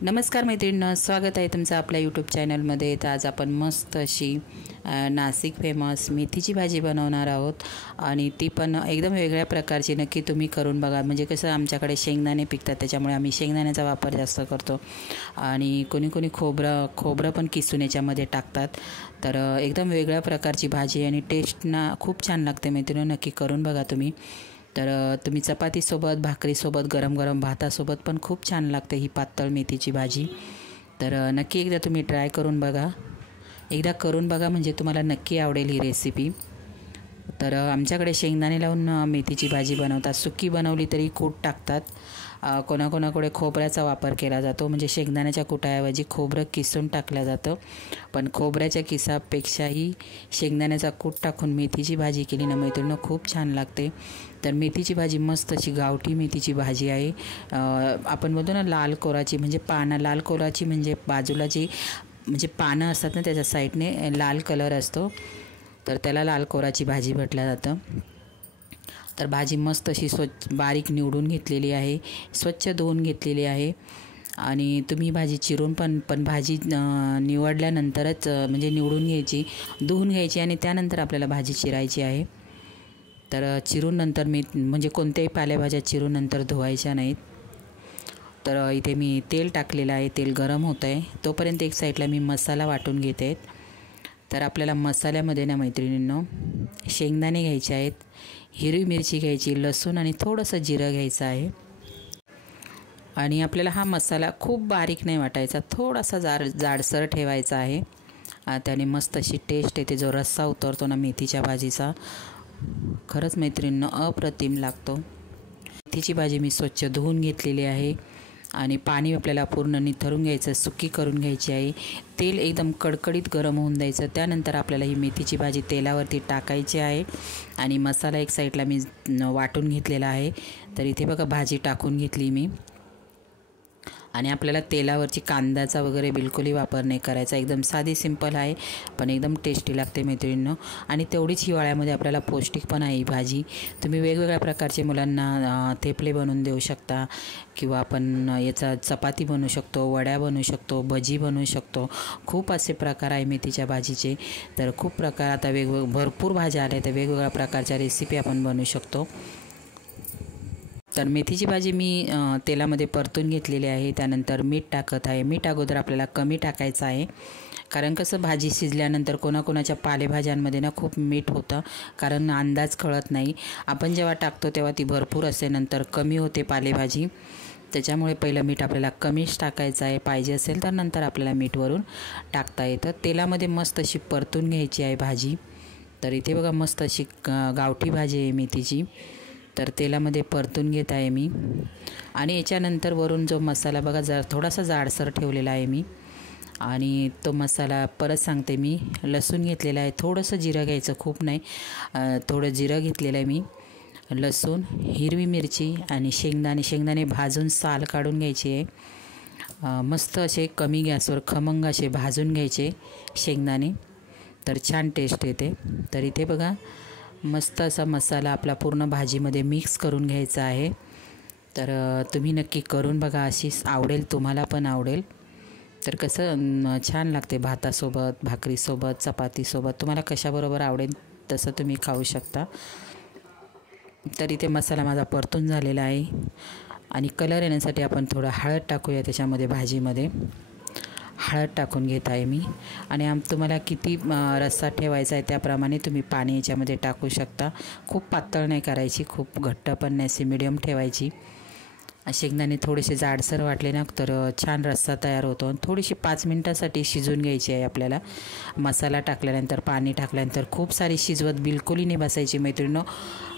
नमस्कार मैत्रिणींनो, स्वागत आहे तुमचं आपल्या यूट्यूब चॅनलमध्ये। तर आज आपण मस्त अशी नाशिक फेमस मेथीची भाजी बनवणार आहोत आणि ती पण एकदम वेगळ्या प्रकारची। नक्की तुम्ही करून बघा। म्हणजे कसं आमच्याकडे शेंगदाणे पिकतात, त्याच्यामुळे आम्ही शेंगदाण्याचा वापर जास्त करतो आणि कोणी कोणी खोबरं पण किसून याच्यामध्ये टाकतात। तर एकदम वेगळ्या प्रकारची भाजी आणि टेस्टना खूप छान लागते मैत्रिणींनो, नक्की करून बघा तुम्ही। तर तुम्ही चपातीसोबत, भाकरीसोबत, गरम गरम भातासोबत पण खूप छान लागते ही पातळ मेथीची भाजी। तर नक्की एकदा तुम्ही ट्राय करून बघा, एकदा करून बघा म्हणजे तुम्हाला नक्की आवडेल ही रेसिपी। तर आमच्याकडे शेंगदाणे लावून मेथीची भाजी बनवतात, सुकी बनवली तरी कूट टाकतात। कोणाकोणाकडे खोबऱ्याचा वापर केला जातो, म्हणजे शेंगदाण्याच्या कुटाऐवजी खोबरं किसून टाकलं जातं। पण खोबऱ्याच्या किसापेक्षाही शेंगदाण्याचा कूट टाकून मेथीची भाजी केली ना मैत्रिणींनो, खूप छान लागते। तर मेथीची भाजी मस्त अशी गावठी मेथीची भाजी आहे। आपण बोलतो ना लाल कोराची, म्हणजे पानं लाल कोराची, म्हणजे बाजूला जी म्हणजे पानं असतात ना त्याच्या साईडने लाल कलर असतो, तर त्याला लाल कोराची भाजी म्हटलं जातं। तर भाजी मस्त अशी स्वच्छ बारीक निवडून घेतलेली आहे, स्वच्छ धुवून घेतलेली आहे। आणि तुम्ही भाजी चिरून पण भाजी निवडल्यानंतरच म्हणजे निवडून घ्यायची, धुवून घ्यायची आणि त्यानंतर आपल्याला भाजी चिरायची आहे। तर चिरून नंतर म्हणजे कोणत्याही पालेभाज्या चिरून नंतर धुवायच्या नाहीत। तर इथे मी तेल टाकलेलं आहे, तेल गरम होतं आहे तोपर्यंत एक साईडला मी मसाला वाटून घेते। तर आपल्याला मसाल्यामध्ये ना मैत्रिणींनो शेंगदाणे घ्यायचे आहेत, हिरवी मिरची घ्यायची, लसूण आणि थोडंसं जिरं घ्यायचं आहे। आणि आपल्याला हा मसाला खूप बारीक नाही वाटायचा, थोडासा जाडसर ठेवायचा आहे। त्याने मस्त अशी टेस्ट येते, जो रस्सा उतरतो ना मेथीच्या भाजीचा, खरंच मैत्रिणींनो अप्रतिम लागतो। मेथीची भाजी मी स्वच्छ धुवून घेतलेली आहे आणि पाणी आपल्याला पूर्ण निथरून घ्यायचं, सुकी करून घ्यायची आहे। तेल एकदम कडकडीत गरम होऊन द्यायचं, त्यानंतर आपल्याला ही मेथीची भाजी तेलावरती टाकायची आहे। आणि मसाला एक साईडला मी वाटून घेतलेला आहे। तर इथे बघा भाजी टाकून घेतली मी आणि आपल्याला तेलावरची कांद्याचा वगैरे बिलकुलही वापर नाही करायचा, एकदम साधी सिंपल आहे पण एकदम टेस्टी लागते मैत्रिणींनो। आणि तेवढीच हिवाळ्यामध्ये आपल्याला पौष्टिक पण आहे ही भाजी। तुम्ही वेगवेगळ्या प्रकारचे मुलांना थेपले बनवून देऊ शकता, किंवा आपण याचा चपाती बनवू शकतो, वड्या बनवू शकतो, भजी बनवू शकतो, खूप असे प्रकार आहे मेथीच्या भाजीचे। तर खूप प्रकार आता भरपूर भाज्या आल्या, तर वेगवेगळ्या प्रकारच्या रेसिपी आपण बनवू शकतो। तर मेथीची भाजी मी तेलामध्ये परतून घेतलेली आहे, त्यानंतर मीठ टाकत आहे। मीठ अगोदर आपल्याला कमी टाकायचं आहे, कारण कसं भाजी शिजल्यानंतर कोणाकोणाच्या पालेभाज्यांमध्ये ना खूप मीठ होतं, कारण अंदाज कळत नाही। आपण जेव्हा टाकतो तेव्हा ती भरपूर असते, नंतर कमी होते पालेभाजी, त्याच्यामुळे पहिलं मीठ आपल्याला कमीच टाकायचं आहे। पाहिजे असेल तर नंतर आपल्याला मीठ वरून टाकता येतं। तेलामध्ये मस्त अशी परतून घ्यायची आहे भाजी। तर इथे बघा मस्त अशी गावठी भाजी आहे मेथीची, तर तेलामध्ये परतून घेत आहे मी। आणि याच्यानंतर वरून जो मसाला बघा थोडासा जाडसर ठेवलेला आहे मी, आणि तो मसाला परत सांगते मी, लसूण घेतलेला आहे, थोडंसं जिरं घ्यायचं, खूप नाही, थोडं जिरं घेतलेलं आहे मी, लसूण, हिरवी मिरची आणि शेंगदाणे भाजून साल काढून घ्यायची आहे। मस्त असे कमी गॅसवर खमंग असे भाजून घ्यायचे शेंगदाणे, तर छान टेस्ट येते। तर इथे बघा मस्त असा मसाला आपला पूर्ण भाजीमध्ये मिक्स करून घ्यायचा आहे। तर तुम्ही नक्की करून बघा, अशीच आवडेल, तुम्हाला पण आवडेल। तर कसं छान लागते भातासोबत, भाकरीसोबत, चपातीसोबत, तुम्हाला कशाबरोबर आवडेल तसं तुम्ही खाऊ शकता। तर इथे मसाला माझा परतून झालेला आहे आणि कलर येण्यासाठी आपण थोडं हळद टाकूया त्याच्यामध्ये, भाजीमध्ये हळद टाकून घेत आहे मी। आणि तुम्हाला किती रस्सा ठेवायचा आहे त्याप्रमाणे तुम्ही पाणी याच्यामध्ये टाकू शकता। खूप पातळ नाही करायची, खूप घट्ट पण नाही, अशी मिडियम ठेवायची। शेंगदाणे थोडेसे जाडसर वाटले ना तर छान रस्सा तयार होतो। थोडीशी 5 मिनटासाठी शिजवून घ्यायची आहे आपल्याला। मसाला टाकल्यानंतर, पाणी टाकल्यानंतर खूप सारी शिजवत बिलकुलही नाही बसायची मैत्रिणींनो।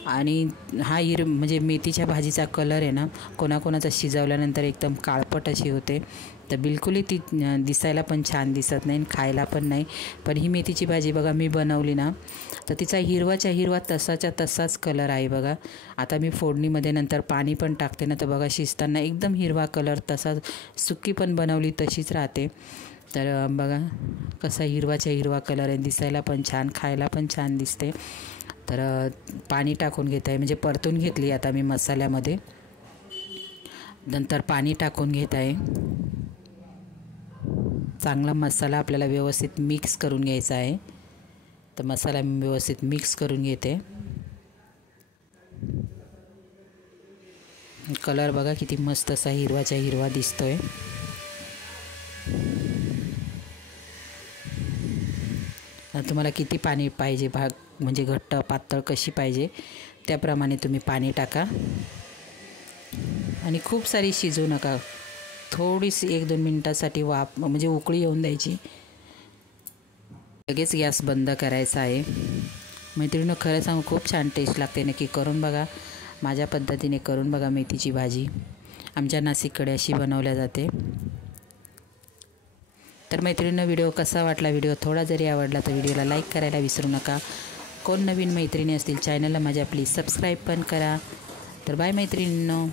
आणि हा म्हणजे मेथीच्या भाजीचा कलर आहे ना, कोणाकोणाचा शिजवल्यानंतर एकदम काळपट अशी होते, तर बिलकुलही ती दिसायला पण छान दिसत नाही, खायला पण नाही। पण ही मेथीची भाजी बघा मी बनवली ना, तर तिचा हिरवाच्या हिरवा तसाच्या तसाच कलर आहे बघा। आता मी फोडणीमध्ये नंतर पाणी पण टाकते ना, तर बघा शिजताना एकदम हिरवा कलर तसाच, सुकी पण बनवली तशीच राहते। तर बघा कसा हिरवाच्या हिरवा कलर आहे, दिसायला पण छान, खायला पण छान दिसते। तर पाणी टाकून घेत आहे, म्हणजे परतून घेतली आता मी मसाल्यामध्ये, नंतर पाणी टाकून घेत आहे। चांगला मसाला आपल्याला व्यवस्थित मिक्स करून घ्यायचा आहे। तर मसाला मी व्यवस्थित मिक्स करून घेते। कलर बघा किती मस्त असा हिरवाच्या हिरवा दिसतोय। तुम्हाला किती पाणी पाहिजे, म्हणजे घट्ट पातळ कशी पाहिजे त्याप्रमाणे तुम्ही पाणी टाका आणि खूप सारी शिजवू नका। थोडीशी 1-2 मिनिटासाठी वाफ म्हणजे उकळी येऊन द्यायची, लगेच गॅस बंद करायचा आहे। मैत्रिणींनो, खरं सांगू खूप छान टेस्ट लागते, नक्की करून बघा। माझ्या पद्धतीने करून बघा मेथीची भाजी, आमच्या नाशिककडे अशी बनवल्या जाते। तर मैत्रिणींनो, व्हिडिओ कसा वाटला, व्हिडिओ थोडा जरी आवडला तर व्हिडिओला लाईक करायला विसरू नका। कोण नवीन मैत्रिणी असतील चॅनलला माझ्या प्लीज सबस्क्राईब पण करा। तर बाय मैत्रिणींनो।